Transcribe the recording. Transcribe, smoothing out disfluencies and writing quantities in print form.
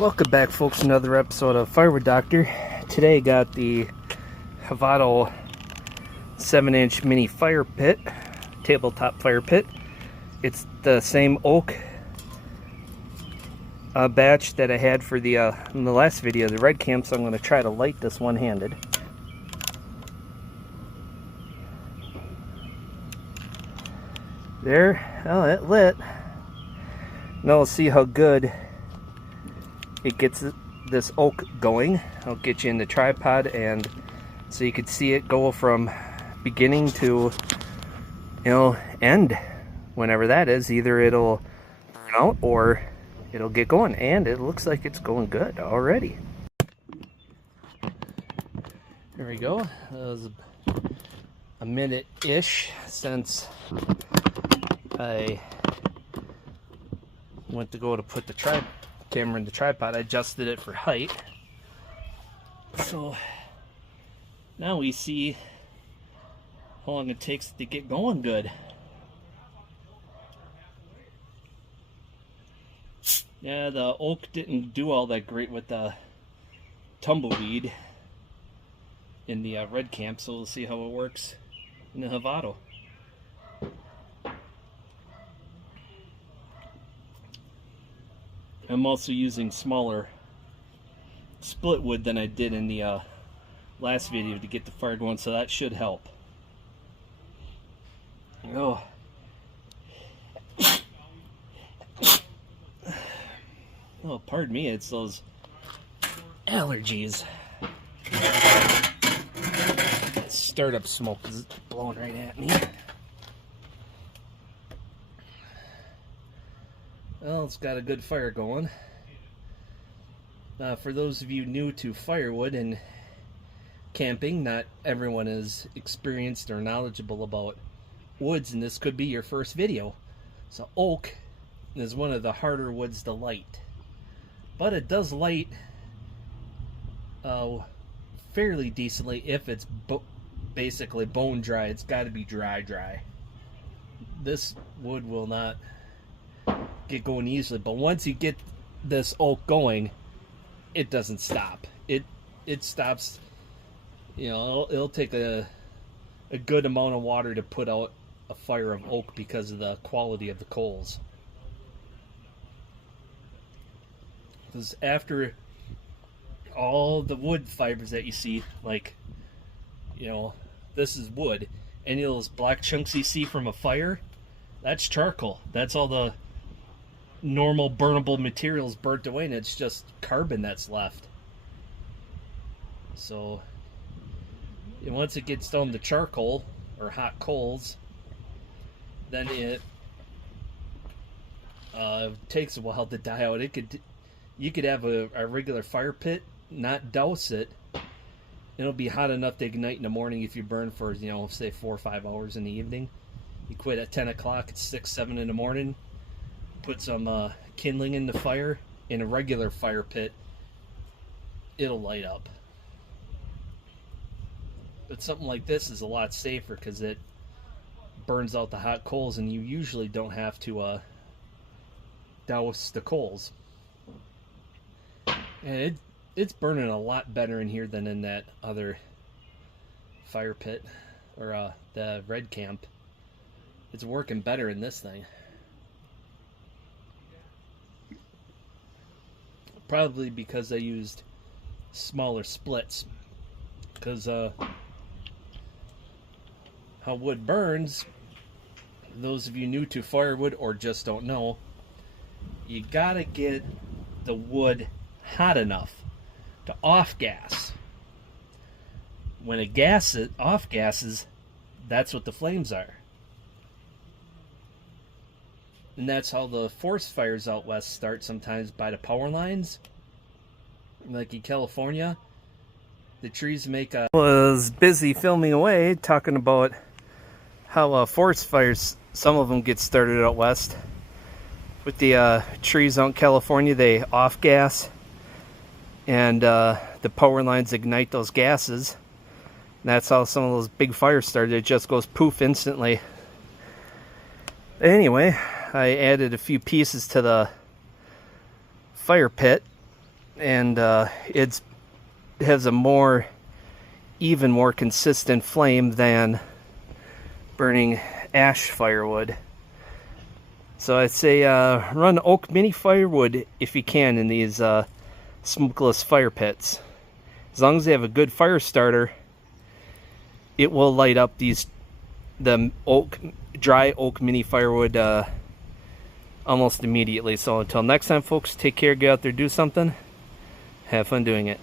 Welcome back, folks, another episode of Firewood Doctor. Today got the Havato 7-inch mini fire pit, tabletop fire pit. It's the same oak batch that I had for the in the last video, the red camp, so I'm going to try to light this one-handed. There, oh, it lit. Now we'll see how good it gets this oak going. I'll get you in the tripod and so you can see it go from beginning to, end, whenever that is. Either it'll burn out or it'll get going, and it looks like it's going good already. There we go. That was a minute-ish since I went to go to put the camera in the tripod. I adjusted it for height. So now we see how long it takes to get going good. Yeah, the oak didn't do all that great with the tumbleweed in the red camp, so we'll see how it works in the Havato. I'm also using smaller split wood than I did in the last video to get the fire going, so that should help. Oh. Oh, pardon me, it's those allergies. Startup smoke is blowing right at me. Well, it's got a good fire going. For those of you new to firewood and camping, not everyone is experienced or knowledgeable about woods, and this could be your first video. So oak is one of the harder woods to light, but it does light fairly decently if it's basically bone dry. It's got to be dry. This wood will not get going easily, but once you get this oak going, it doesn't stop. It stops. It'll take a good amount of water to put out a fire of oak because of the quality of the coals. Because after all the wood fibers that you see, like, this is wood, any of those black chunks you see from a fire, that's charcoal. That's all the normal burnable materials burnt away, and it's just carbon that's left. So once it gets down to charcoal or hot coals, then it takes a while to die out. You could have a regular fire pit, not douse it. It'll be hot enough to ignite in the morning if you burn for, say 4 or 5 hours in the evening. You quit at 10 o'clock, it's 6, 7 in the morning. Put some kindling in the fire. In a regular fire pit, it'll light up. But something like this is a lot safer because it burns out the hot coals, and you usually don't have to douse the coals. And it's burning a lot better in here than in that other fire pit or the red camp. It's working better in this thing. Probably because I used smaller splits. Because how wood burns, those of you new to firewood or just don't know, you gotta get the wood hot enough to off gas. When it off gases, that's what the flames are. And that's how the forest fires out west start, sometimes by the power lines. Like in California, the trees make a... I was busy filming away, talking about how forest fires, some of them get started out west. With the trees out in California, they off gas, and the power lines ignite those gases. And that's how some of those big fires started. It just goes poof instantly. Anyway, I added a few pieces to the fire pit and it has a more consistent flame than burning ash firewood. So I'd say run oak mini firewood if you can in these smokeless fire pits. As long as they have a good fire starter, it will light up the dry oak mini firewood almost immediately. So until next time, folks, take care, get out there, do something, have fun doing it.